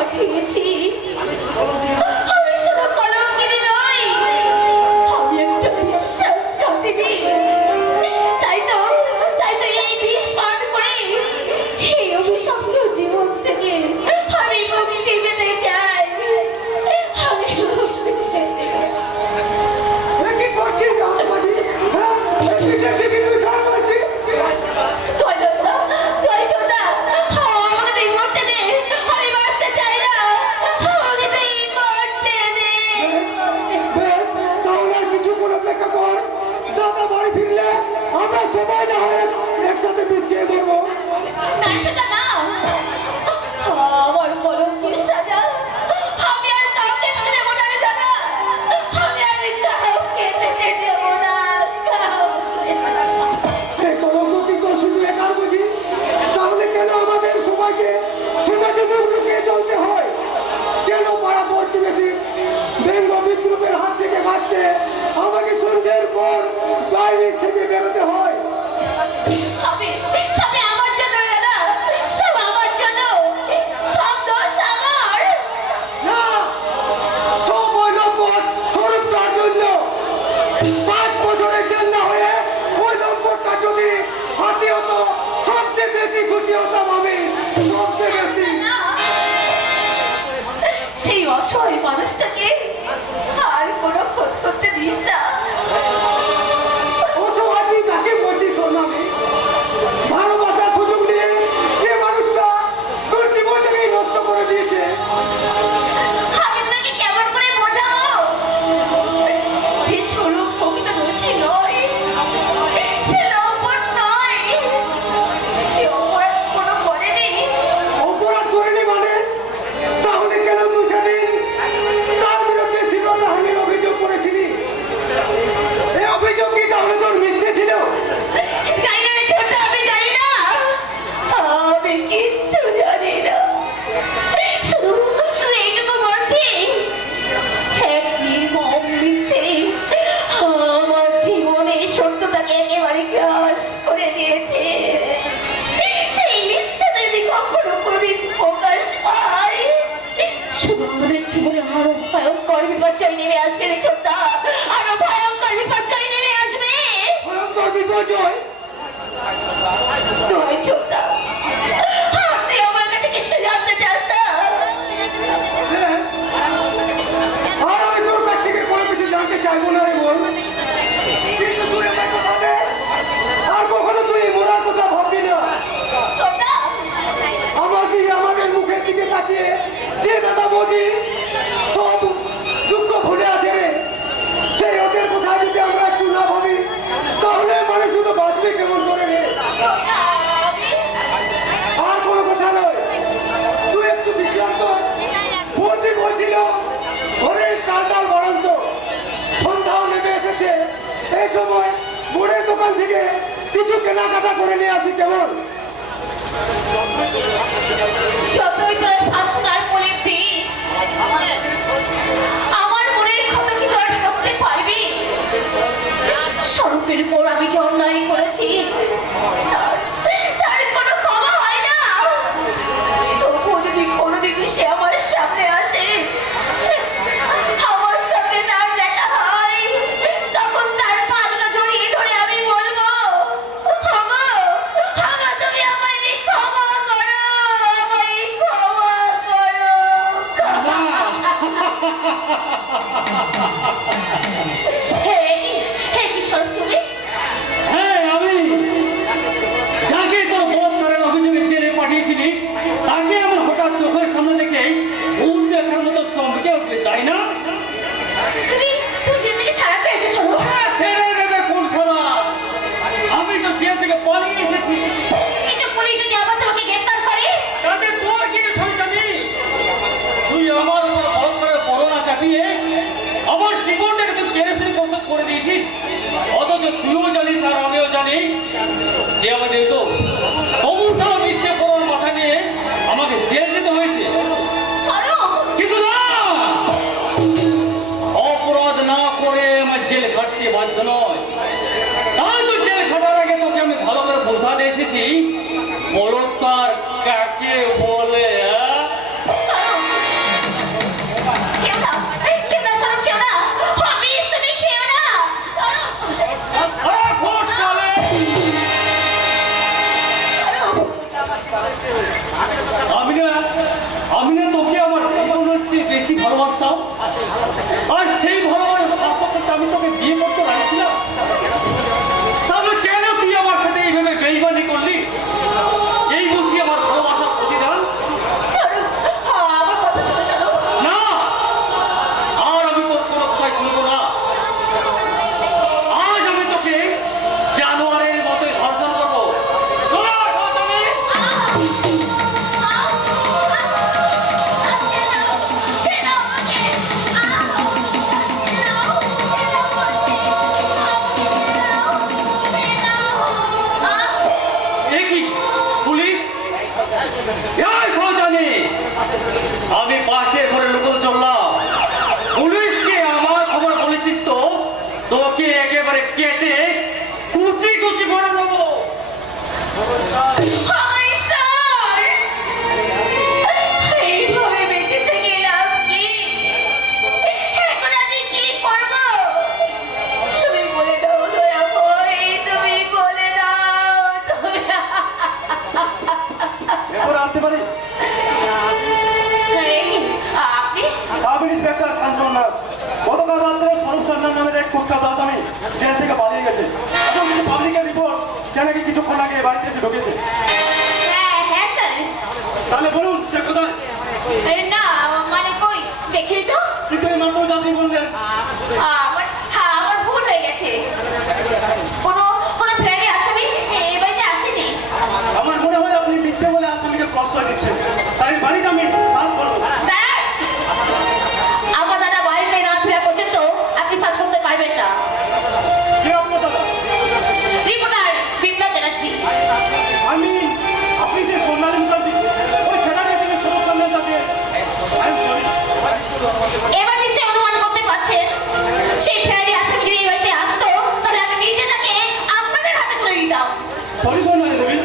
পাঠিয়েছি। আমি শুধু কলঙ্কিনী নই, আমি একটা বিশ্বাসঘাতিনী। তাই তো এই বিষ পান করে এই অভিশপ্ত জীবন থেকে আমি মুক্তি পেতে চাই। আমি মুক্তি পেতে চাই। কি করছিস রামবাজি? হ্যাঁ, কিসের থেকে তুই গান গাইছিস? আমাকে তুই মরতে দে, আমি বাঁচতে চাই না। আমাকে তুই মরতে দে। বেশ, তাহলে আর কিছুক্ষণ অপেক্ষা কর। দাদা বাড়ি ফিরলে আমরা সবাই না হয়ে একসাথে বিষ খেয়ে মরবো। না সেটা না, আমার কলঙ্কের সাজা আমি আর কাউকে পেতে দেবো না রে দাদা। আমি আর কাউকে পেতে দেবো না, কাউকে। এই কলঙ্ক কি তোর শুধু একার বুঝি? তাহলে কেন আমাদের সবাইকে সমাজে মুখ লুকিয়ে চলতে হয়? কেন পাড়া প্রতিবেশী ব্যঙ্গ বিদ্রুপের হাত থেকে বাঁচতে আমাকে সন্ধ্যের পর বাইরে থেকে বেরোতে হয়? সবই আমার জন্য রে দাদা, সব আমার জন্য, সব দোষ আমার। না, সব ওই নম্বর স্বরূপটার জন্য। 5 বছরের জন্য হয়ে ওই নম্বরটা যদি হাসি হতো, সবচেয়ে বেশি খুশি হতাম আমি, সবচেয়ে বেশি। না, সেই অসহায় মানুষটাকে আর কোনো খোঁজ করতে দিস না। অসহায় কাকে বলছিস সোনামি? ভালোবাসার সুযোগ নিয়ে যে মানুষটা তোর জীবনটাকে নষ্ট করে দিয়েছে। আমি তোকে কেমন করে বোঝাবো যে স্বরূপ প্রকৃত দোষী নয়, সে লম্পট নয়, সে অপরাধ কোনো করেনি। অপরাধ করেনি মানে? তাহলে কেন তুই সেদিন তার বিরুদ্ধে শ্লীলতাহানির অভিযোগ করেছিলি? এই অভিযোগ কি তাহলে তোর মিথ্যে ছিল? জানি না রে ছোট, আমি জানি না, আমি কিচ্ছু জানি না। শুধু এইটুকু বলছি, এক নির্মম মিথ্যে আমার জীবনের সত্যটাকে একেবারে গ্রাস করে দিয়েছে। সেই মিথ্যাটা যদি কখনো কোনোদিন প্রকাশ পায়, শুধু আমাদের জীবনে আরো ভয়ঙ্কর বিপর্যয় নেমে আসবে রে ছোট্টা, আরো ভয়ঙ্কর বিপর্যয় নেমে আসবে। ভয়ঙ্কর বিপর্যয়? নয় ছোট্টা, আপনি আমার কাছে কিচ্ছু জানতে চান না। হ্যাঁ, আর আমি তোর কাছ থেকে কোনো কিছু জানতে চাইবো না রে বোন। কিন্তু তুই আমার কথা দে, আর কখনো তুই মরার কথা ভাববি না। ছোট্টা, আমাদের মুখের দিকে তাকিয়ে যে দাদা বৌদি সব দুঃখ ভুলে আছে রে, সেই ওদের কথা যদি আমরা একটু না ভাবি, তাহলে মানুষ শুধু বাঁচবে কেমন করে রে? আর কোনো কথা নয়, তুই একটু বিশ্রাম কর। বৌদি বলছিল ঘরের চাল ডাল বাড়ন্ত, সন্ধ্যাও নেমে এসেছে, এই সময় মোড়ের দোকান থেকে কিছু কেনাকাটা করে নিয়ে আসি, কেমন? যতই তোরা সান্ত্বনার বলে দিস, আমার মনের ক্ষত কি তোরা ঢাকতে পারবি? স্বরূপের উপর আমি যে অন্যায় করেছি, তার কোনো ক্ষমা হয় না। তবুও যদি কোনোদিন সে আমার সামনে আসে, আমার সঙ্গে তার দেখা হয়, তখন তার পাগলা জড়িয়ে ধরে আমি বলবো, ওগো, তুমি আমায় ক্ষমা করো, আমায় ক্ষমা করো। হে কি স্বরূপ তুমি? হ্যাঁ, আমি যাকে তোর বলাৎকারের অভিযোগে জেলে পাঠিয়েছিলিস, তাকে আমার হঠাৎ চোখের সামনে দেখেই ভূত দেখার মতো চমকে উঠলে, তাই না? তুমি জেল থেকে ছাড়া পেয়েছো স্বরূপ? হ্যাঁ, ছেড়ে দেবে কোন শালা? আমি তো জেল থেকে পালিয়ে এসেছি। কিন্তু পুলিশ যদি আবার তোমাকে গ্রেফতার করে? তাতে তোর কি শয়তানি? তুই আমার উপর বলাৎকারের করোনা চাপিয়ে আমার জীবনটাকে তুই কেরোসিন করে দিয়েছিস। অথচ তুইও জানিস আর আমিও জানি যে আমাদের তো সমস্যা মিথ্যে করার মাথা নিয়ে আমাকে জেল যেতে হয়েছে। কিন্তু না, অপরাধ না করে আমার জেল খাটতে বাধ্য নয়। তাহলে তো জেল খাটার আগে তোকে আমি ভালো করে বোঝাতে এসেছি বলৎকার কাকে বলে। একেবারে কেটে কুচি কুচি করে দেবো। এইভাবে বেঁচে থেকে লাভ কি? এখন আমি কি করব? তুমি বলে দাও দয়া করে, তুমি বলে দাও। এরপর আসতে পারি? আপনি সাব ইন্সপেক্টর কাঞ্চন নাথ। গতকাল রাত্রে স্বরূপ সরকার নামের এক কুখ্যাত আসামি জেল থেকে পালিয়ে গেছে এবং কিছু পাবলিকের রিপোর্ট সে নাকি কিছুক্ষণ আগে বাড়িতে এসে ঢুকেছে। হ্যাঁ স্যার। তাহলে বলুন সে কোথায়? না মানে কই দেখিনি তো। কিন্তু এই মাত্র আপনি বললেন। আমার ভুল হয়ে গেছে। কোনো ফ্ল্যাটে আসামি এই বাড়িতে আসেনি। আমার মনে হয় আপনি মিথ্যে বলে আসামিকে প্রশ্রয় দিচ্ছেন, তাই বাড়িটা আমি সার্চ করবো। আমার দাদা বাড়িতে না ফেরা পর্যন্ত আপনি সার্চ করতে পারবেন না। কে আপনার দাদা? রিপোর্টার বিপ্লব ব্যানার্জি। আপনি সে সোনালী মুখার্জি, ওই খেলা গেছিলেন স্বরূপ সরকার তাকে। I am sorry. এবার নিশ্চয়ই অনুমান করতে পারছেন সেই ফ্ল্যাটে আসামি যদি এই বাড়িতে আসতো তাহলে আমি নিজে তাকে আপনাদের হাতে তুলে দিতাম। সরি সোনালী দেবী,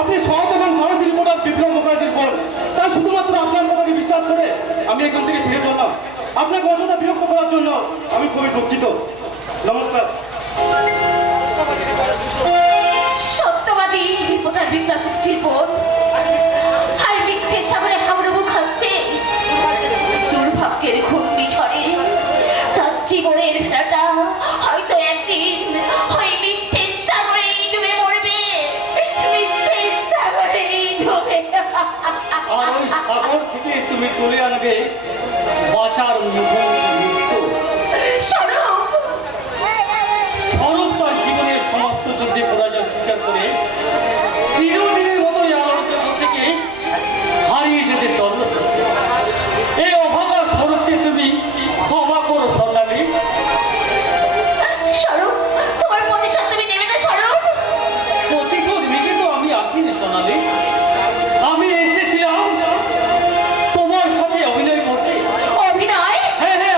আপনি সৎ এবং সাহসী রিপোর্টার বিপ্লব মুখার্জির বোন, তাই শুধুমাত্র আপনার কথাকে বিশ্বাস করে আমি এখান থেকে ফিরে চললাম। আপনাকে অযথা বিরক্ত করার জন্য আমি খুবই দুঃখিত। নমস্কার। সত্যবাদী রিপোর্টার বিপ্লব চ্যাটার্জির বোন আর মিথ্যের সাগরে হাবুডুবু খাচ্ছে। দুর্ভাগ্যের ঘূর্ণি ঝড়ে তার জীবনের ভেলাটা হয়তো একদিন ওই মিথ্যের সাগরেই ডুবে মরবে। মিথ্যের সাগরেই ডুবে। আর ওই সাগর থেকে তুমি তুলে আনবে বাঁচার মুহূর্ত। স্বরূপ স্বরূপ তার জীবনের সমাপ্ত যুদ্ধে পরাজয় স্বীকার করে চিরদিনের মতো এই আলোর জগৎ থেকে হারিয়ে যেতে চলল। এই অভাগা স্বরূপকে তুমি ক্ষমা করো সোনালী। স্বরূপ তোমার প্রতিশোধ তুমি নেবে না স্বরূপ? প্রতিশোধ নিতে তো আমি আসিনি সোনালী, আমি এসেছিলাম তোমার সাথে অভিনয় করতে। অভিনয়? হ্যাঁ হ্যাঁ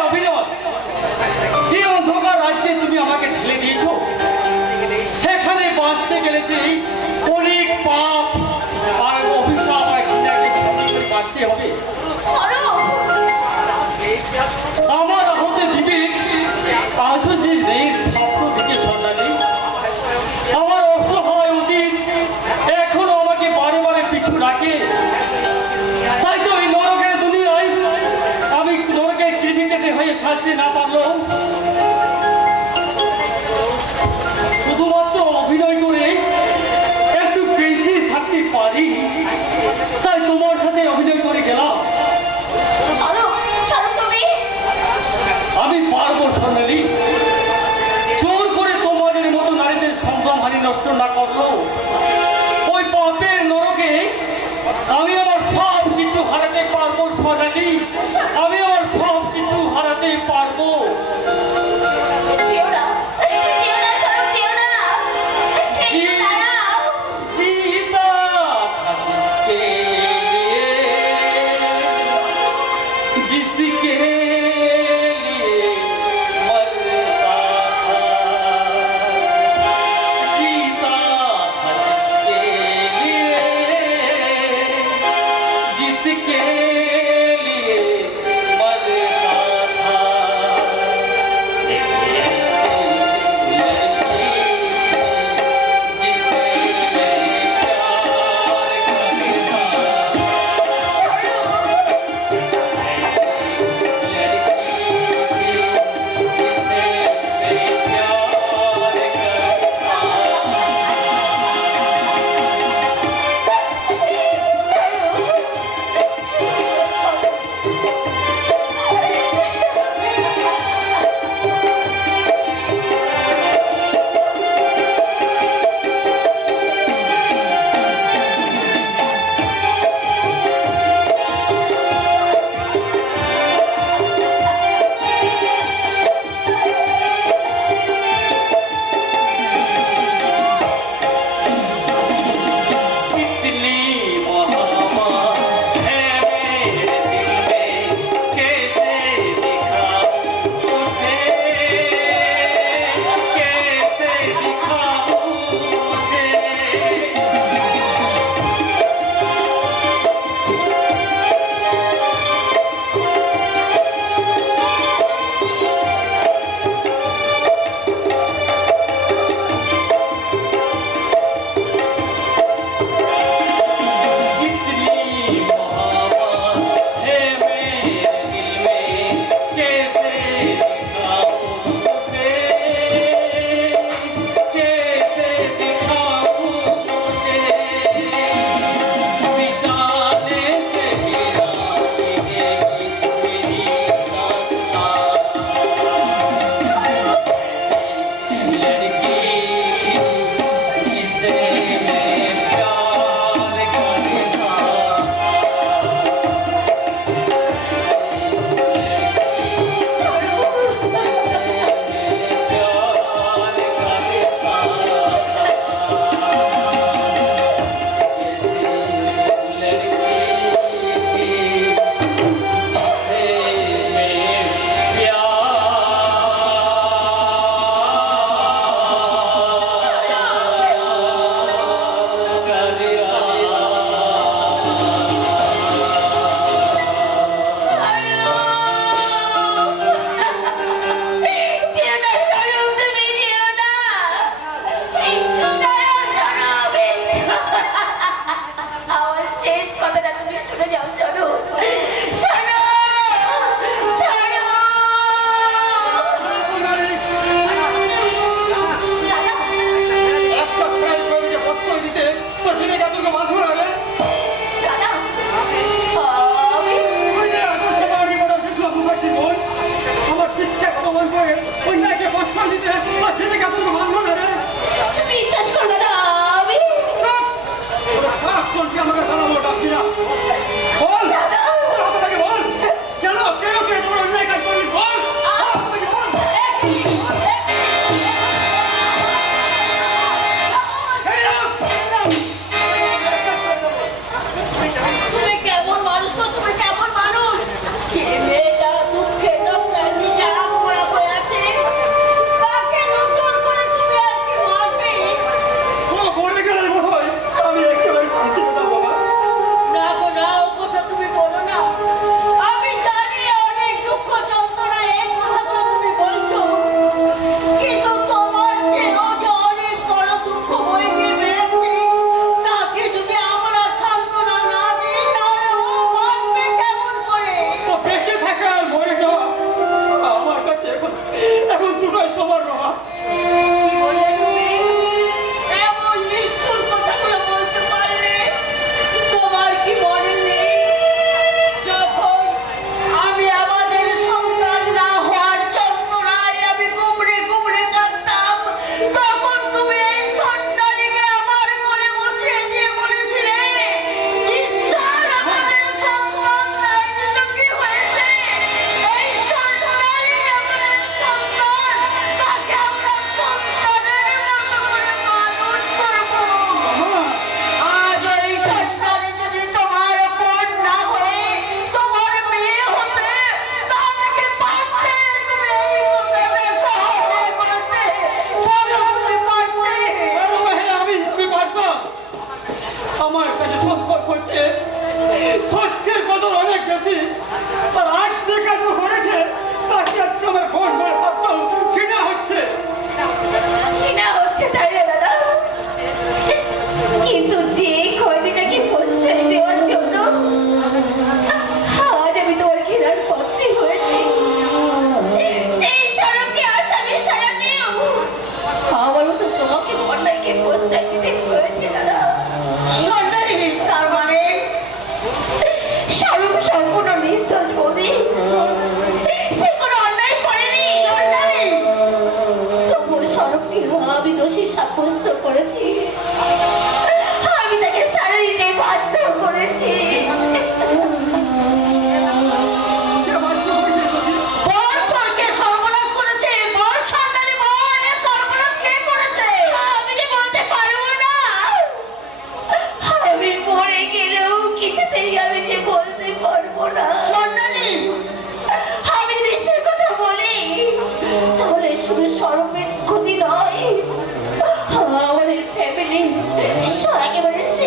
একেবারে